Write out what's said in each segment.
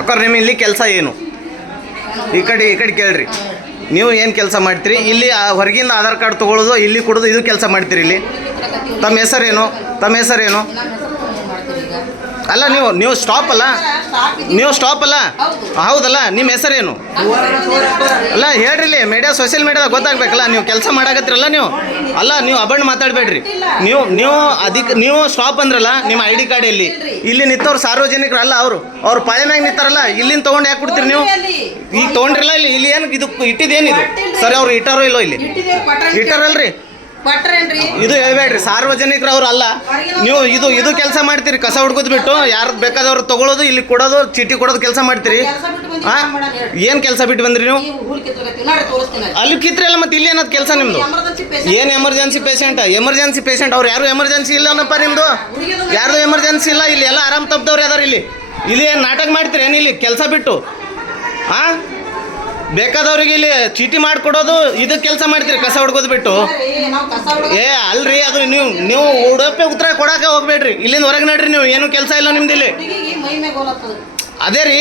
ಅಕ್ಕ ನಿಮ್ಮ ಇಲ್ಲಿ ಕೆಲಸ ಏನು ಈ ಕಡೆ ಈ ಕಡೆ ಕೇಳ್ರಿ ನೀವು ಏನು ಕೆಲಸ ಮಾಡ್ತೀರಿ ಇಲ್ಲಿ ಆ ಹೊರಗಿಂದ ಆಧಾರ್ ಕಾರ್ಡ್ ತೊಗೊಳೋದು ಇಲ್ಲಿ ಕೊಡೋದು ಇದು ಕೆಲಸ ಮಾಡ್ತೀರಿ ಇಲ್ಲಿ ತಮ್ಮ ಹೆಸರೇನು ತಮ್ಮ ಹೆಸರೇನು ಅಲ್ಲ ನೀವು ನೀವು ಸ್ಟಾಪ್ ಅಲ್ಲ ನೀವು ಸ್ಟಾಪ್ ಅಲ್ಲ ಹೌದಲ್ಲ ನಿಮ್ಮ ಹೆಸರೇನು ಅಲ್ಲ ಹೇಳ್ರಿ ಮೀಡಿಯಾ ಸೋಷಿಯಲ್ ಮೀಡಿಯಾದಾಗ ಗೊತ್ತಾಗ್ಬೇಕಲ್ಲ ನೀವು ಕೆಲಸ ಮಾಡಾಕತ್ತಿರಲ್ಲ ನೀವು ಅಲ್ಲ ನೀವು ಅಬಣ್ಣ ಮಾತಾಡಬೇಡ್ರಿ ನೀವು ನೀವು ಅದಕ್ಕೆ ನೀವು ಸ್ಟಾಪ್ ಅಂದ್ರಲ್ಲ ನಿಮ್ಮ ಐ ಡಿ ಕಾರ್ಡ್ ಇಲ್ಲಿ ಇಲ್ಲಿ ನಿಂತವ್ರು ಸಾರ್ವಜನಿಕರಲ್ಲ ಅವರು ಅವ್ರು ಪಾಯ ಮ್ಯಾಗ ನಿಂತಾರಲ್ಲ ಇಲ್ಲಿಂದ ತೊಗೊಂಡು ಯಾಕೆ ಕೊಡ್ತೀರಿ ನೀವು ಈಗ ತೊಗೊಂಡ್ರಲ್ಲ ಇಲ್ಲಿ ಇಲ್ಲಿ ಏನು ಇದು ಇಟ್ಟಿದ್ದೇನಿದು ಸರಿ ಅವ್ರು ಇಟ್ಟಾರೋ ಇಲ್ಲೋ ಇಲ್ಲಿ ಇಟ್ಟಾರಲ್ರಿ ಇದು ಹೇಳ್ಬೇಡ್ರಿ ಸಾರ್ವಜನಿಕರು ಅವ್ರು ಅಲ್ಲ ನೀವು ಇದು ಇದು ಕೆಲಸ ಮಾಡ್ತೀರಿ ಕಸ ಹುಡ್ಕೋದ್ ಬಿಟ್ಟು ಯಾರು ಬೇಕಾದವ್ರು ತಗೊಳ್ಳೋದು ಇಲ್ಲಿ ಕೊಡೋದು ಚೀಟಿ ಕೊಡೋದು ಕೆಲಸ ಮಾಡ್ತೀರಿ ಏನ್ ಕೆಲಸ ಬಿಟ್ಟು ಬಂದ್ರಿ ನೀವು ಅಲ್ಲಿ ಕಿತ್ರಿ ಅಲ್ಲ ಮತ್ತೆ ಇಲ್ಲಿ ಅನ್ನೋದು ಕೆಲಸ ನಿಮ್ದು ಏನ್ ಎಮರ್ಜೆನ್ಸಿ ಪೇಷಂಟ್ ಎಮರ್ಜೆನ್ಸಿ ಪೇಷಂಟ್ ಅವ್ರು ಯಾರು ಎಮರ್ಜೆನ್ಸಿ ಇಲ್ಲ ಅನ್ನಪ್ಪ ನಿಮ್ದು ಯಾರ್ದು ಎಮರ್ಜೆನ್ಸಿ ಇಲ್ಲ ಇಲ್ಲಿ ಎಲ್ಲ ಆರಾಮ್ ತಪ್ಪದವ್ರು ಯಾರು ಇಲ್ಲಿ ಇಲ್ಲಿ ಏನು ನಾಟಕ ಮಾಡ್ತೀರಿ ಏನಿಲ್ಲಿ ಕೆಲಸ ಬಿಟ್ಟು ಹಾಂ ಬೇಕಾದವ್ರಿಗೆ ಇಲ್ಲಿ ಚೀಟಿ ಮಾಡಿಕೊಡೋದು ಇದು ಕೆಲಸ ಮಾಡ್ತೀರಿ ಕಸ ಹೊಡ್ಕೋದು ಬಿಟ್ಟು ಏ ಅಲ್ರಿ ಅದು ನೀವು ನೀವು ಉಡೋಪೆ ಉತ್ತರ ಕೊಡಕ್ಕೆ ಹೋಗ್ಬೇಡ್ರಿ ಇಲ್ಲಿಂದ ಹೊರಗೆ ನಡ್ರಿ ನೀವು ಏನು ಕೆಲಸ ಇಲ್ಲ ನಿಮ್ದು ಇಲ್ಲಿ ಅದೇ ರೀ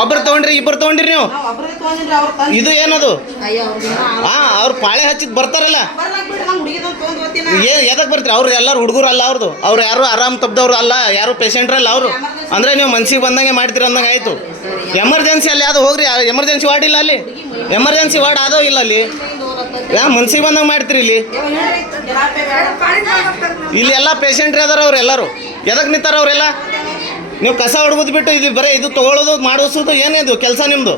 ಒಬ್ರು ತಗೊಂಡ್ರಿ ಇಬ್ಬರು ತಗೊಂಡಿರಿ ನೀವು ಇದು ಏನದು ಹಾ ಅವ್ರು ಪಾಳೆ ಹಚ್ಚಿದ್ ಬರ್ತಾರಲ್ಲ ಏನ್ ಎದಕ್ಕೆ ಬರ್ತೀರಿ ಅವ್ರು ಎಲ್ಲಾರು ಹುಡುಗರು ಅಲ್ಲ ಅವ್ರದ್ದು ಅವ್ರು ಯಾರು ಆರಾಮ್ ತಪ್ಪದವ್ರು ಅಲ್ಲ ಯಾರು ಪೇಷಂಟ್ರಲ್ಲ ಅವರು ಅಂದ್ರೆ ನೀವು ಮನ್ಸಿಗೆ ಬಂದಂಗೆ ಮಾಡ್ತೀರಿ ಅಂದಂಗೆ ಆಯ್ತು ಎಮರ್ಜೆನ್ಸಿ ಅಲ್ಲಿ ಯಾವ್ದು ಹೋಗ್ರಿ ಎಮರ್ಜೆನ್ಸಿ ವಾರ್ಡ್ ಇಲ್ಲ ಅಲ್ಲಿ ಎಮರ್ಜೆನ್ಸಿ ವಾರ್ಡ್ ಆದೋ ಇಲ್ಲ ಅಲ್ಲಿ ಯಾ ಮನ್ಸಿಗೆ ಬಂದಂಗೆ ಮಾಡ್ತೀರಿ ಇಲ್ಲಿ ಇಲ್ಲಿ ಎಲ್ಲ ಪೇಷಂಟ್ರಿ ಅದಾರ ಅವ್ರು ಎಲ್ಲರೂ ಎದಕ್ಕೆ ನಿಂತಾರ ಅವರೆಲ್ಲ ನೀವು ಕಸ ಹೊಡ್ಬೋದು ಬಿಟ್ಟು ಇಲ್ಲಿ ಬರೀ ಇದು ತೊಗೊಳ್ಳೋದು ಮಾಡಿಸೋದು ಏನೇದು ಕೆಲಸ ನಿಮ್ಮದು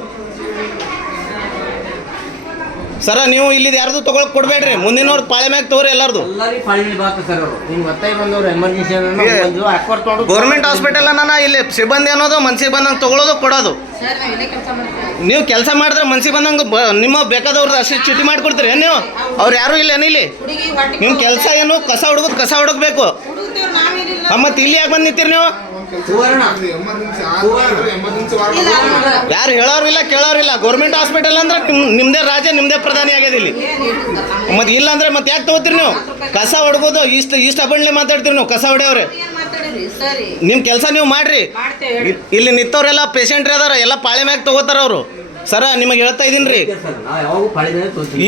ಸರ ನೀವು ಇಲ್ಲಿ ಯಾರ್ದು ತಗೊಳಕ್ ಕೊಡ್ಬೇಡ್ರಿ ಮುಂದಿನ ಪಾಳೆ ಮ್ಯಾಗ ತಗೋರಿ ಎಲ್ಲಾರ್ದು ಗೌರ್ಮೆಂಟ್ ಹಾಸ್ಪಿಟಲ್ ಇಲ್ಲಿ ಸಿಬ್ಬಂದಿ ಅನ್ನೋದು ಮನ್ಸಿಗೆ ಬಂದಂಗೆ ತಗೊಳ್ಳೋದು ಕೊಡೋದು ನೀವು ಕೆಲಸ ಮಾಡಿದ್ರೆ ಮನ್ಸಿಗೆ ಬಂದಂಗ ನಿಮ್ಮ ಬೇಕಾದವ್ರದ್ದು ಅಷ್ಟು ಚೀಟಿ ಮಾಡಿಕೊಡ್ತೀರಿ ಏನ್ ನೀವು ಅವ್ರು ಯಾರು ಇಲ್ಲ ಇಲ್ಲಿ ನಿಮ್ ಕೆಲಸ ಏನು ಕಸ ಹುಡುಗದ್ ಕಸ ಹುಡುಕ್ಬೇಕು ಮತ್ತೆ ಇಲ್ಲಿ ಯಾಕೆ ಬಂದು ನಿಂತಿರಿ ನೀವು ಯಾರು ಹೇಳೋರಿಲ್ಲ ಕೇಳೋರಿಲ್ಲ ಗೌರ್ಮೆಂಟ್ ಹಾಸ್ಪಿಟಲ್ ಅಂದ್ರೆ ನಿಮ್ದೇ ರಾಜ ನಿಮ್ದೇ ಪ್ರಧಾನಿ ಆಗ್ಯದ ಇಲ್ಲಿ ಮತ್ತೆ ಇಲ್ಲ ಅಂದ್ರೆ ಮತ್ತೆ ಯಾಕೆ ತಗೋತೀರಿ ನೀವು ಕಸ ಹೊಡ್ಬೋದು ಇಷ್ಟ ಇಷ್ಟ ಬಂಡ್ಲೆ ಮಾತಾಡ್ತೀರಿ ನೀವು ಕಸ ಹೊಡೆಯವ್ರೆ ನಿಮ್ಮ ಕೆಲಸ ನೀವು ಮಾಡ್ರಿ ಇಲ್ಲಿ ನಿಂತವ್ರೆಲ್ಲ ಪೇಷಂಟ್ರಿ ಅದಾರ ಎಲ್ಲ ಪಾಳೆ ಮ್ಯಾಗ ತಗೋತಾರ ಅವರು ಸರ ನಿಮಗೆ ಹೇಳ್ತಾ ಇದೀನಿ ರೀ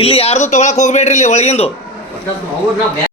ಇಲ್ಲಿ ಯಾರ್ದು ತಗೊಳಕ್ ಹೋಗ್ಬೇಡ್ರಿ ಇಲ್ಲಿ ಒಳಗಿಂದು